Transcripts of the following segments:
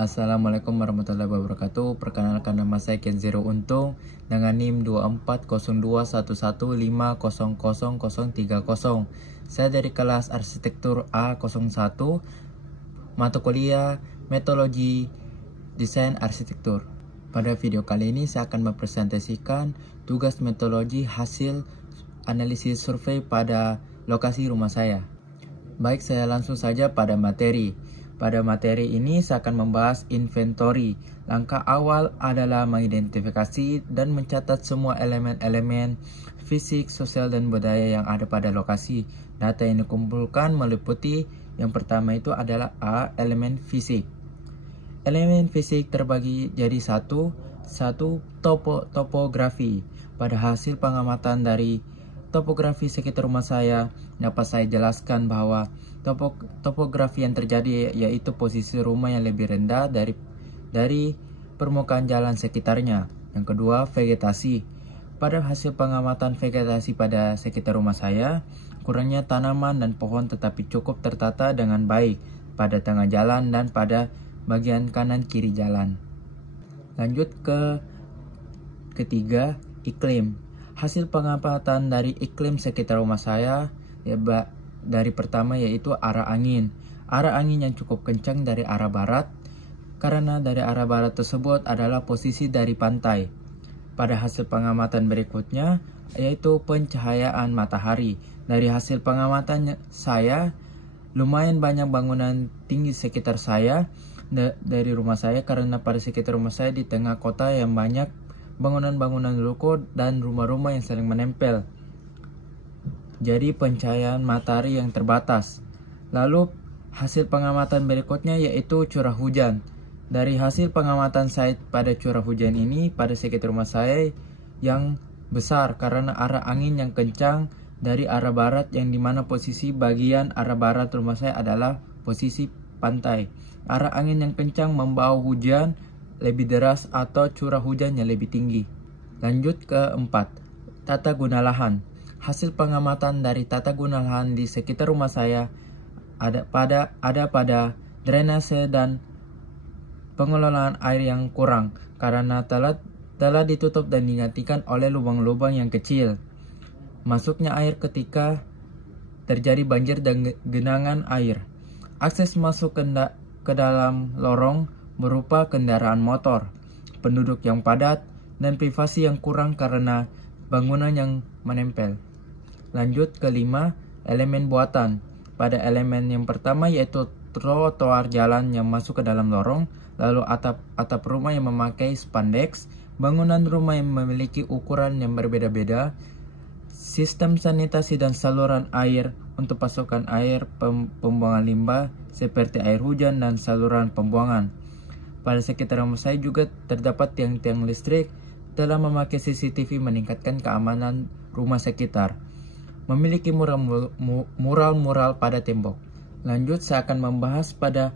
Assalamualaikum warahmatullahi wabarakatuh. Perkenalkan, nama saya Kenzero Untung dengan NIM 240211500030. Saya dari kelas Arsitektur A01, mata kuliah Metodologi Desain Arsitektur. Pada video kali ini saya akan mempresentasikan tugas metodologi hasil analisis survei pada lokasi rumah saya. Baik, saya langsung saja pada materi. Pada materi ini saya akan membahas inventory. Langkah awal adalah mengidentifikasi dan mencatat semua elemen-elemen fisik, sosial, dan budaya yang ada pada lokasi. Data yang dikumpulkan meliputi yang pertama itu adalah elemen fisik. Elemen fisik terbagi jadi satu topografi. Pada hasil pengamatan dari topografi sekitar rumah saya, dapat saya jelaskan bahwa topografi yang terjadi yaitu posisi rumah yang lebih rendah dari permukaan jalan sekitarnya. Yang kedua, vegetasi. Pada hasil pengamatan vegetasi pada sekitar rumah saya, kurangnya tanaman dan pohon tetapi cukup tertata dengan baik pada tengah jalan dan pada bagian kanan kiri jalan. Lanjut ke ketiga, iklim. Hasil pengamatan dari iklim sekitar rumah saya dari pertama yaitu arah angin. Arah angin yang cukup kencang dari arah barat, karena dari arah barat tersebut adalah posisi dari pantai. Pada hasil pengamatan berikutnya yaitu pencahayaan matahari. Dari hasil pengamatan saya, lumayan banyak bangunan tinggi sekitar saya dari rumah saya, karena pada sekitar rumah saya di tengah kota yang banyak bangunan-bangunan ruko dan rumah-rumah yang saling menempel. Jadi pencahayaan matahari yang terbatas. Lalu hasil pengamatan berikutnya yaitu curah hujan. Dari hasil pengamatan saya pada curah hujan ini pada sekitar rumah saya yang besar karena arah angin yang kencang dari arah barat, yang dimana posisi bagian arah barat rumah saya adalah posisi pantai. Arah angin yang kencang membawa hujan lebih deras atau curah hujan yang lebih tinggi. Lanjut ke 4, tata guna lahan. Hasil pengamatan dari tata guna lahan di sekitar rumah saya ada pada drainase dan pengelolaan air yang kurang karena telah ditutup dan digantikan oleh lubang-lubang yang kecil. Masuknya air ketika terjadi banjir dan genangan air. Akses masuk ke dalam lorong berupa kendaraan motor, penduduk yang padat, dan privasi yang kurang karena bangunan yang menempel. Lanjut ke 5, elemen buatan. Pada elemen yang pertama yaitu trotoar jalan yang masuk ke dalam lorong, lalu atap rumah yang memakai spandex, bangunan rumah yang memiliki ukuran yang berbeda-beda, sistem sanitasi dan saluran air untuk pasokan air, pembuangan limbah seperti air hujan dan saluran pembuangan. Pada sekitar rumah saya juga terdapat tiang-tiang listrik. Telah memakai CCTV meningkatkan keamanan rumah sekitar. Memiliki mural-mural pada tembok. Lanjut, saya akan membahas pada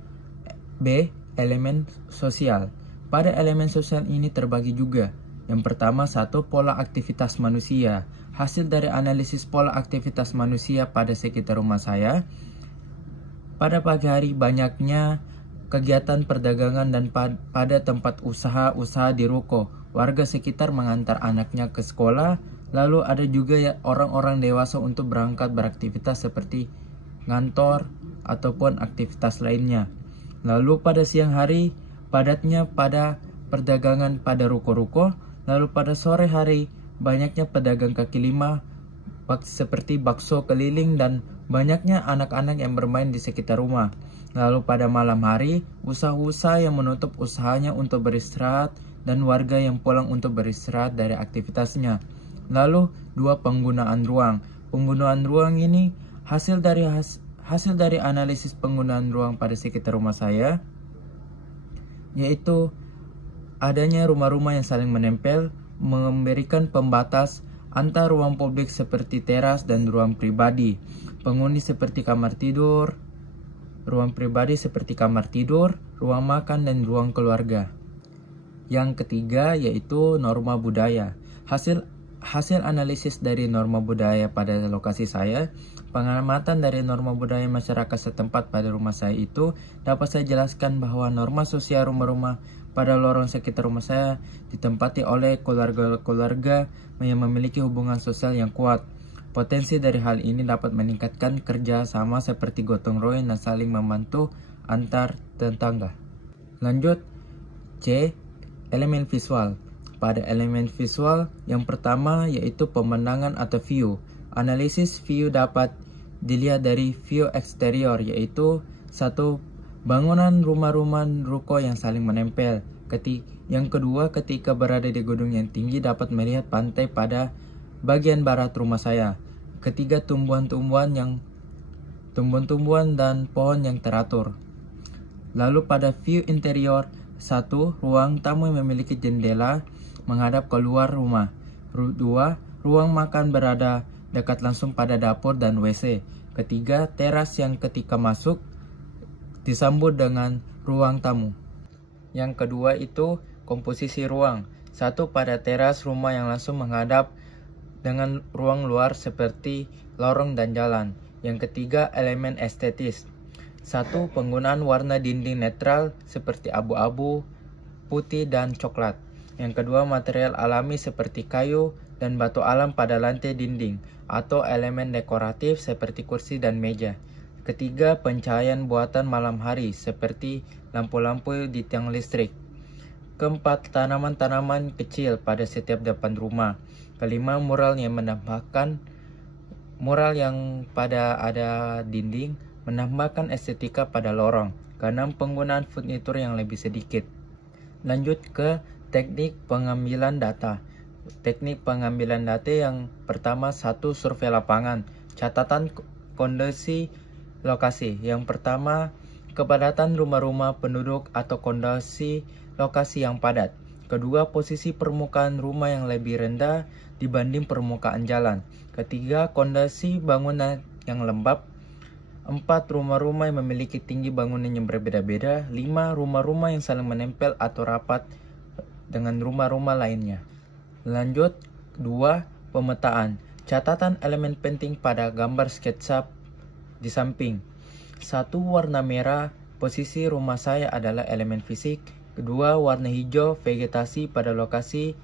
B, elemen sosial. Pada elemen sosial ini terbagi juga. Yang pertama, pola aktivitas manusia. Hasil dari analisis pola aktivitas manusia pada sekitar rumah saya, pada pagi hari banyaknya kegiatan perdagangan dan pada tempat usaha di ruko. Warga sekitar mengantar anaknya ke sekolah, lalu ada juga orang-orang dewasa untuk berangkat beraktivitas seperti ngantor ataupun aktivitas lainnya. Lalu pada siang hari padatnya pada perdagangan pada ruko-ruko, lalu pada sore hari banyaknya pedagang kaki lima seperti bakso keliling dan banyaknya anak-anak yang bermain di sekitar rumah. Lalu pada malam hari, usaha-usaha yang menutup usahanya untuk beristirahat dan warga yang pulang untuk beristirahat dari aktivitasnya. Lalu 2, penggunaan ruang. Penggunaan ruang ini hasil dari analisis penggunaan ruang pada sekitar rumah saya, yaitu adanya rumah-rumah yang saling menempel, memberikan pembatas antar ruang publik seperti teras dan ruang pribadi. Penghuni seperti kamar tidur, ruang pribadi seperti kamar tidur, ruang makan, dan ruang keluarga. Yang ketiga yaitu norma budaya. Hasil Hasil analisis dari norma budaya pada lokasi saya, pengamatan dari norma budaya masyarakat setempat pada rumah saya itu dapat saya jelaskan bahwa norma sosial rumah-rumah pada lorong sekitar rumah saya ditempati oleh keluarga-keluarga yang memiliki hubungan sosial yang kuat. Potensi dari hal ini dapat meningkatkan kerja sama seperti gotong royong dan saling membantu antar tetangga. Lanjut, C. Elemen visual. Pada elemen visual, yang pertama yaitu pemandangan atau view. Analisis view dapat dilihat dari view eksterior, yaitu satu, bangunan rumah-rumah ruko yang saling menempel. Yang kedua, ketika berada di gedung yang tinggi dapat melihat pantai pada bagian barat rumah saya. Ketiga, tumbuhan-tumbuhan dan pohon yang teratur. Lalu pada view interior, satu, ruang tamu yang memiliki jendela menghadap keluar rumah. 2. Ruang makan berada dekat langsung pada dapur dan WC. Ketiga, teras yang ketika masuk disambut dengan ruang tamu. Yang kedua itu komposisi ruang. 1. Pada teras rumah yang langsung menghadap dengan ruang luar seperti lorong dan jalan. Yang ketiga, elemen estetis. 1. Penggunaan warna dinding netral seperti abu-abu, putih, dan coklat. Yang kedua, material alami seperti kayu dan batu alam pada lantai dinding atau elemen dekoratif seperti kursi dan meja. Ketiga, pencahayaan buatan malam hari seperti lampu-lampu di tiang listrik. Keempat, tanaman-tanaman kecil pada setiap depan rumah. Kelima, mural yang pada ada dinding menambahkan estetika pada lorong. Keenam, penggunaan furnitur yang lebih sedikit. Lanjut ke teknik pengambilan data. Teknik pengambilan data yang pertama, 1. Survei lapangan. Catatan kondisi lokasi. Yang pertama, kepadatan rumah-rumah penduduk atau kondisi lokasi yang padat. Kedua, posisi permukaan rumah yang lebih rendah dibanding permukaan jalan. Ketiga, kondisi bangunan yang lembab. 4. Rumah-rumah yang memiliki tinggi bangunan yang berbeda-beda. 5. Rumah-rumah yang saling menempel atau rapat dengan rumah-rumah lainnya. Lanjut, 2. Pemetaan. Catatan elemen penting pada gambar sketsa di samping. 1. Warna merah, posisi rumah saya adalah elemen fisik. Kedua, warna hijau, vegetasi pada lokasi,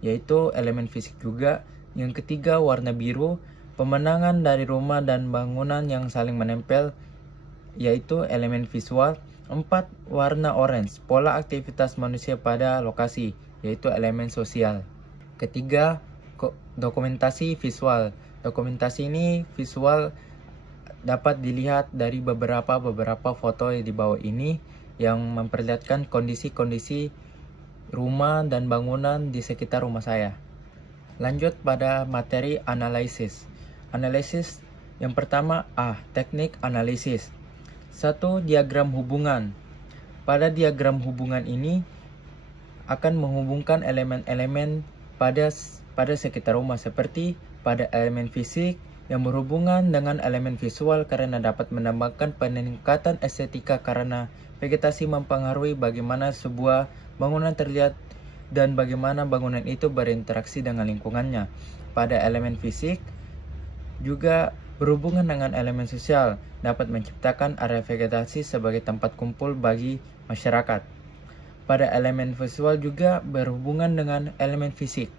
yaitu elemen fisik juga. Yang ketiga, warna biru, pemandangan dari rumah dan bangunan yang saling menempel, yaitu elemen visual. 4. Warna orange, pola aktivitas manusia pada lokasi, yaitu elemen sosial. Ketiga, dokumentasi visual. Dokumentasi ini visual dapat dilihat dari beberapa foto di bawah ini yang memperlihatkan kondisi-kondisi rumah dan bangunan di sekitar rumah saya. Lanjut pada materi analisis. Analisis yang pertama, teknik analisis. 1. Diagram hubungan. Pada diagram hubungan ini akan menghubungkan elemen-elemen pada sekitar rumah seperti pada elemen fisik yang berhubungan dengan elemen visual karena dapat menambahkan peningkatan estetika karena vegetasi mempengaruhi bagaimana sebuah bangunan terlihat dan bagaimana bangunan itu berinteraksi dengan lingkungannya. Pada elemen fisik juga berhubungan dengan elemen sosial, dapat menciptakan area vegetasi sebagai tempat kumpul bagi masyarakat. Pada elemen visual juga berhubungan dengan elemen fisik,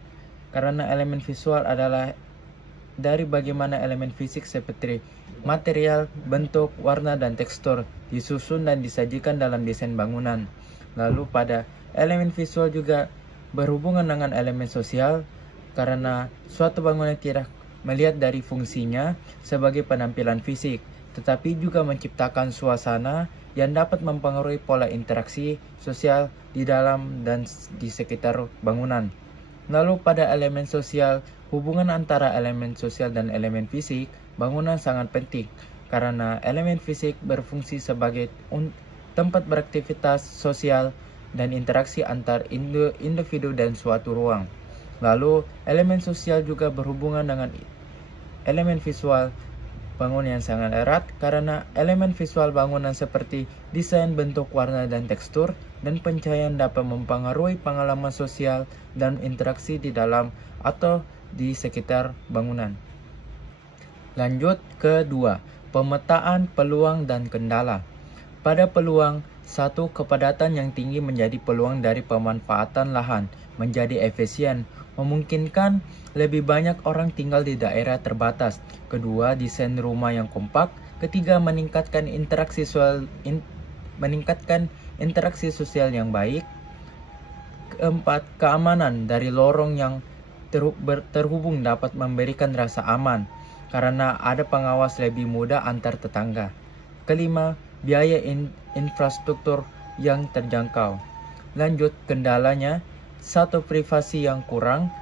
karena elemen visual adalah dari bagaimana elemen fisik seperti material, bentuk, warna, dan tekstur disusun dan disajikan dalam desain bangunan. Lalu pada elemen visual juga berhubungan dengan elemen sosial, karena suatu bangunan tidak melihat dari fungsinya sebagai penampilan fisik, tetapi juga menciptakan suasana yang dapat mempengaruhi pola interaksi sosial di dalam dan di sekitar bangunan. Lalu pada elemen sosial, hubungan antara elemen sosial dan elemen fisik bangunan sangat penting, karena elemen fisik berfungsi sebagai tempat beraktivitas sosial dan interaksi antar individu dan suatu ruang. Lalu, elemen sosial juga berhubungan dengan elemen visual bangunan yang sangat erat, karena elemen visual bangunan seperti desain, bentuk, warna, dan tekstur, dan pencahayaan dapat mempengaruhi pengalaman sosial dan interaksi di dalam atau di sekitar bangunan. Lanjut ke 2, pemetaan peluang dan kendala. Pada peluang, 1. Kepadatan yang tinggi menjadi peluang dari pemanfaatan lahan menjadi efisien, memungkinkan lebih banyak orang tinggal di daerah terbatas. Kedua, desain rumah yang kompak. Ketiga, meningkatkan interaksi sosial yang baik. Keempat, keamanan dari lorong yang terhubung dapat memberikan rasa aman karena ada pengawas lebih mudah antar tetangga. Kelima, biaya infrastruktur yang terjangkau. Lanjut, kendalanya. 1. Privasi yang kurang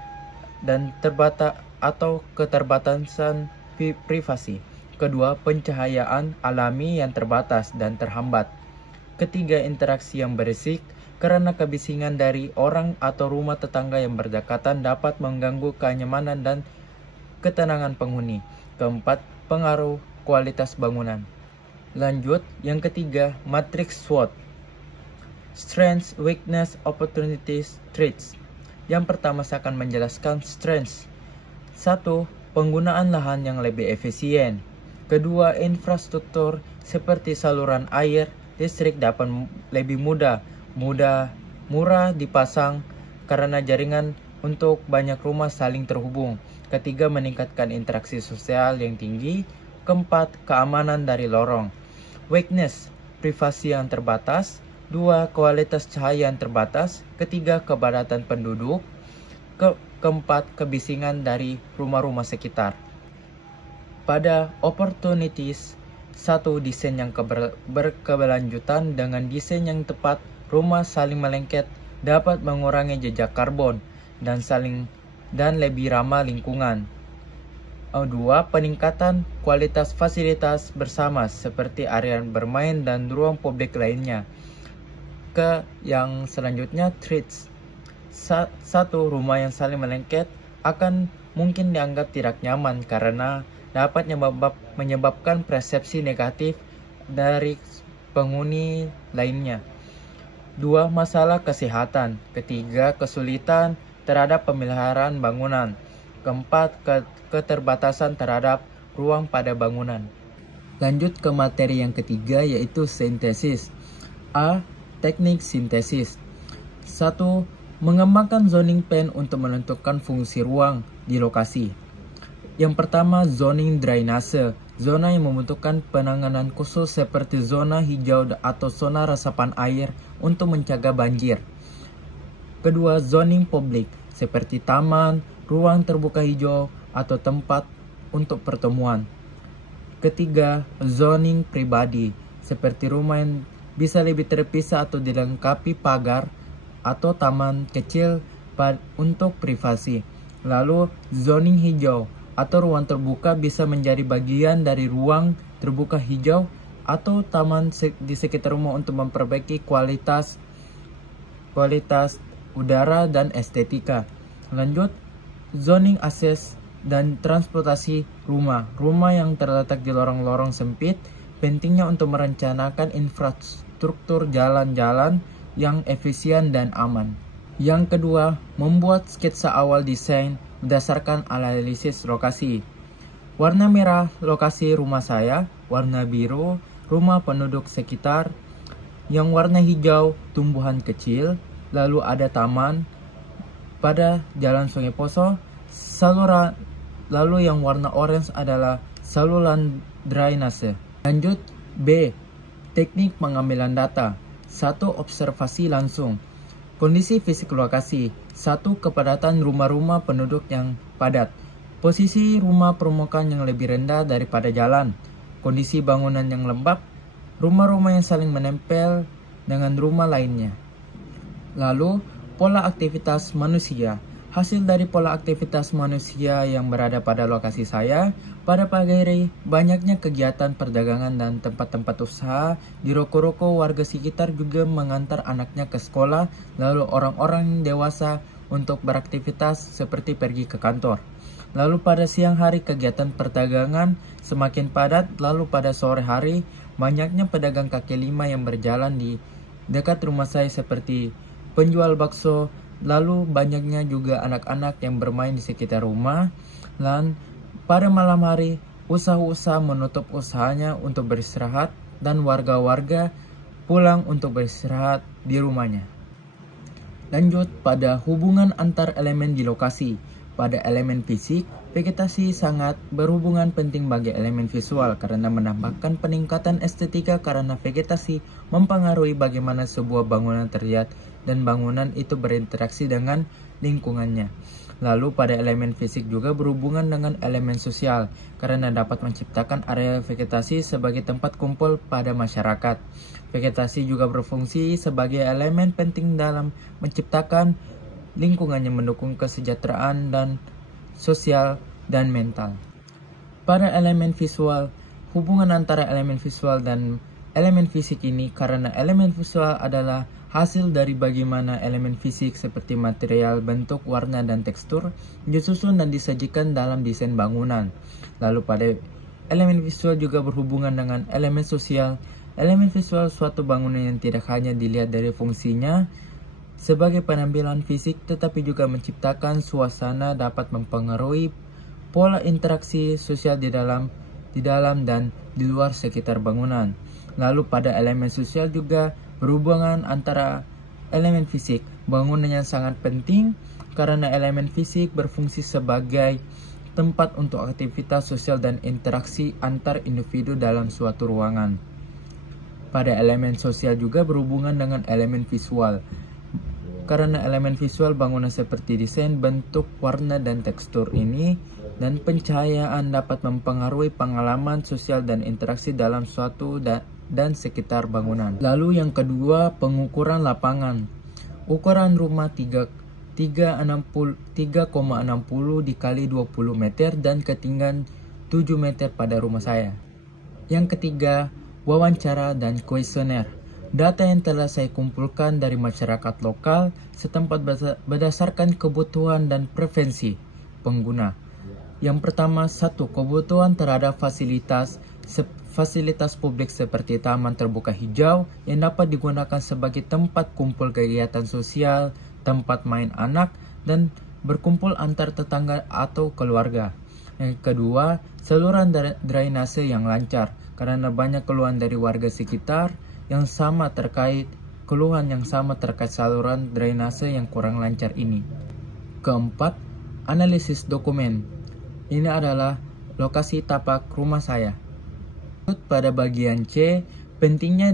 dan keterbatasan privasi. Kedua, pencahayaan alami yang terbatas dan terhambat. Ketiga, interaksi yang berisik karena kebisingan dari orang atau rumah tetangga yang berdekatan dapat mengganggu kenyamanan dan ketenangan penghuni. Keempat, pengaruh kualitas bangunan. Lanjut, yang ketiga, matriks SWOT. Strengths, Weakness, Opportunities, Threats. Yang pertama saya akan menjelaskan strengths. 1. Penggunaan lahan yang lebih efisien. Kedua, infrastruktur seperti saluran air, listrik dapat lebih murah dipasang karena jaringan untuk banyak rumah saling terhubung. Ketiga, meningkatkan interaksi sosial yang tinggi. Keempat, keamanan dari lorong. Weakness, privasi yang terbatas. 2. Kualitas cahaya yang terbatas. Ketiga, kepadatan penduduk. Keempat, kebisingan dari rumah-rumah sekitar. Pada opportunities, 1. Desain yang berkeberlanjutan. Dengan desain yang tepat, rumah saling melengket dapat mengurangi jejak karbon dan lebih ramah lingkungan. 2. Peningkatan kualitas fasilitas bersama seperti area bermain dan ruang publik lainnya. Yang selanjutnya, threats. 1. Rumah yang saling melengket akan mungkin dianggap tidak nyaman karena dapat menyebabkan persepsi negatif dari penghuni lainnya. 2. Masalah kesehatan. Ketiga, kesulitan terhadap pemeliharaan bangunan. Keempat, keterbatasan terhadap ruang pada bangunan. Lanjut ke materi yang ketiga, yaitu sintesis. A. Teknik sintesis. 1. Mengembangkan zoning plan untuk menentukan fungsi ruang di lokasi. Yang pertama, zoning drainase. Zona yang membutuhkan penanganan khusus seperti zona hijau atau zona resapan air untuk mencegah banjir. Kedua, zoning publik seperti taman, ruang terbuka hijau, atau tempat untuk pertemuan. Ketiga, zoning pribadi seperti rumah yang bisa lebih terpisah atau dilengkapi pagar atau taman kecil untuk privasi. Lalu, zoning hijau atau ruang terbuka bisa menjadi bagian dari ruang terbuka hijau atau taman di sekitar rumah untuk memperbaiki kualitas udara dan estetika. Lanjut, zoning akses dan transportasi rumah. Rumah yang terletak di lorong-lorong sempit pentingnya untuk merencanakan infrastruktur jalan-jalan yang efisien dan aman. Yang kedua, membuat sketsa awal desain berdasarkan analisis lokasi. Warna merah lokasi rumah saya, warna biru rumah penduduk sekitar, yang warna hijau tumbuhan kecil, lalu ada taman pada Jalan Sungai Poso, saluran, lalu yang warna orange adalah saluran drainase. Lanjut, B. Teknik pengambilan data. 1. Observasi langsung. Kondisi fisik lokasi. 1. Kepadatan rumah-rumah penduduk yang padat. Posisi rumah permukaan yang lebih rendah daripada jalan. Kondisi bangunan yang lembab. Rumah-rumah yang saling menempel dengan rumah lainnya. Lalu, pola aktivitas manusia. Hasil dari pola aktivitas manusia yang berada pada lokasi saya, pada pagi hari banyaknya kegiatan perdagangan dan tempat-tempat usaha. Di ruko-ruko warga sekitar juga mengantar anaknya ke sekolah, lalu orang-orang dewasa untuk beraktivitas seperti pergi ke kantor. Lalu pada siang hari kegiatan perdagangan semakin padat, lalu pada sore hari banyaknya pedagang kaki lima yang berjalan di dekat rumah saya seperti penjual bakso lalu banyaknya juga anak-anak yang bermain di sekitar rumah. Dan pada malam hari, usaha-usaha menutup usahanya untuk beristirahat dan warga-warga pulang untuk beristirahat di rumahnya. Lanjut pada hubungan antar elemen di lokasi. Pada elemen fisik, vegetasi sangat berhubungan penting bagi elemen visual karena menambahkan peningkatan estetika karena vegetasi mempengaruhi bagaimana sebuah bangunan terlihat dan bangunan itu berinteraksi dengan lingkungannya. Lalu pada elemen fisik juga berhubungan dengan elemen sosial karena dapat menciptakan area vegetasi sebagai tempat kumpul pada masyarakat. Vegetasi juga berfungsi sebagai elemen penting dalam menciptakan lingkungan yang mendukung kesejahteraan dan sosial dan mental. Pada elemen visual, hubungan antara elemen visual dan elemen fisik ini karena elemen visual adalah hasil dari bagaimana elemen fisik seperti material, bentuk, warna, dan tekstur disusun dan disajikan dalam desain bangunan. Lalu pada elemen visual juga berhubungan dengan elemen sosial. Elemen visual suatu bangunan yang tidak hanya dilihat dari fungsinya sebagai penampilan fisik tetapi juga menciptakan suasana, dapat mempengaruhi pola interaksi sosial di dalam dan di luar sekitar bangunan. Lalu pada elemen sosial juga berhubungan antara elemen fisik. Bangunan yang sangat penting karena elemen fisik berfungsi sebagai tempat untuk aktivitas sosial dan interaksi antar individu dalam suatu ruangan. Pada elemen sosial juga berhubungan dengan elemen visual. Karena elemen visual bangunan seperti desain, bentuk, warna, dan tekstur ini dan pencahayaan dapat mempengaruhi pengalaman sosial dan interaksi dalam suatu dan sekitar bangunan. Lalu yang kedua, pengukuran lapangan. Ukuran rumah 3,60 dikali 20 meter dan ketinggian 7 meter pada rumah saya. Yang ketiga, wawancara dan kuesioner. Data yang telah saya kumpulkan dari masyarakat lokal setempat berdasarkan kebutuhan dan preferensi pengguna. Yang pertama, satu, kebutuhan terhadap fasilitas publik seperti taman terbuka hijau yang dapat digunakan sebagai tempat kumpul kegiatan sosial, tempat main anak, dan berkumpul antar tetangga atau keluarga. Yang kedua, saluran drainase yang lancar karena banyak keluhan dari warga sekitar keluhan yang sama terkait saluran drainase yang kurang lancar ini. Keempat, analisis dokumen. Ini adalah lokasi tapak rumah saya. Pada bagian C, pentingnya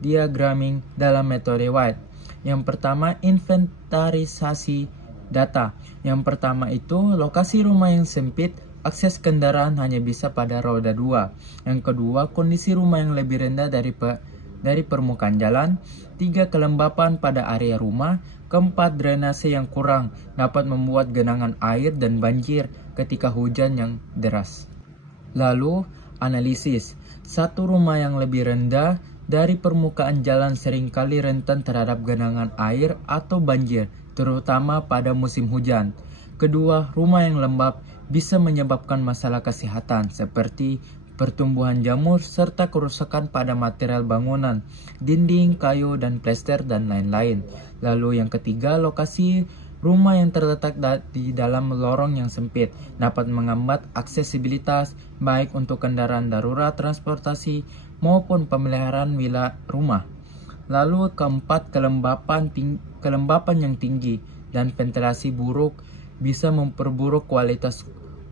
diagramming dalam metode White. Yang pertama, inventarisasi data. Yang pertama itu lokasi rumah yang sempit, akses kendaraan hanya bisa pada roda 2. Yang kedua, kondisi rumah yang lebih rendah dari permukaan jalan. 3, kelembapan pada area rumah. Keempat, drainase yang kurang dapat membuat genangan air dan banjir ketika hujan yang deras. Lalu, analisis. Satu rumah yang lebih rendah dari permukaan jalan seringkali rentan terhadap genangan air atau banjir, terutama pada musim hujan. Kedua, rumah yang lembab bisa menyebabkan masalah kesehatan seperti pertumbuhan jamur serta kerusakan pada material bangunan, dinding, kayu, dan plester, dan lain-lain. Lalu yang ketiga, lokasi rumah yang terletak di dalam lorong yang sempit dapat menghambat aksesibilitas baik untuk kendaraan darurat, transportasi, maupun pemeliharaan wilayah rumah. Lalu keempat, kelembapan yang tinggi dan ventilasi buruk bisa memperburuk kualitas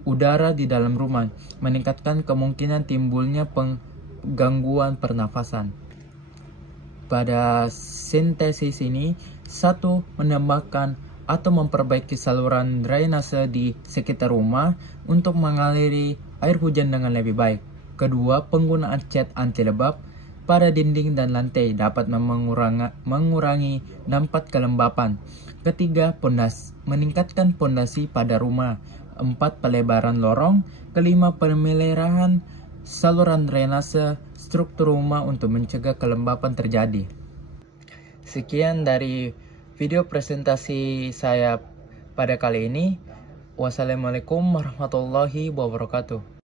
udara di dalam rumah, meningkatkan kemungkinan timbulnya gangguan pernafasan. Pada sintesis ini, 1. Menambahkan atau memperbaiki saluran drainase di sekitar rumah untuk mengaliri air hujan dengan lebih baik. Kedua, penggunaan cat anti lembab pada dinding dan lantai dapat mengurangi dampak kelembapan. Ketiga, meningkatkan pondasi pada rumah. 4. Pelebaran lorong. Kelima, pemeliharaan saluran drainase struktur rumah untuk mencegah kelembapan terjadi. Sekian dari video presentasi saya pada kali ini. Wassalamualaikum warahmatullahi wabarakatuh.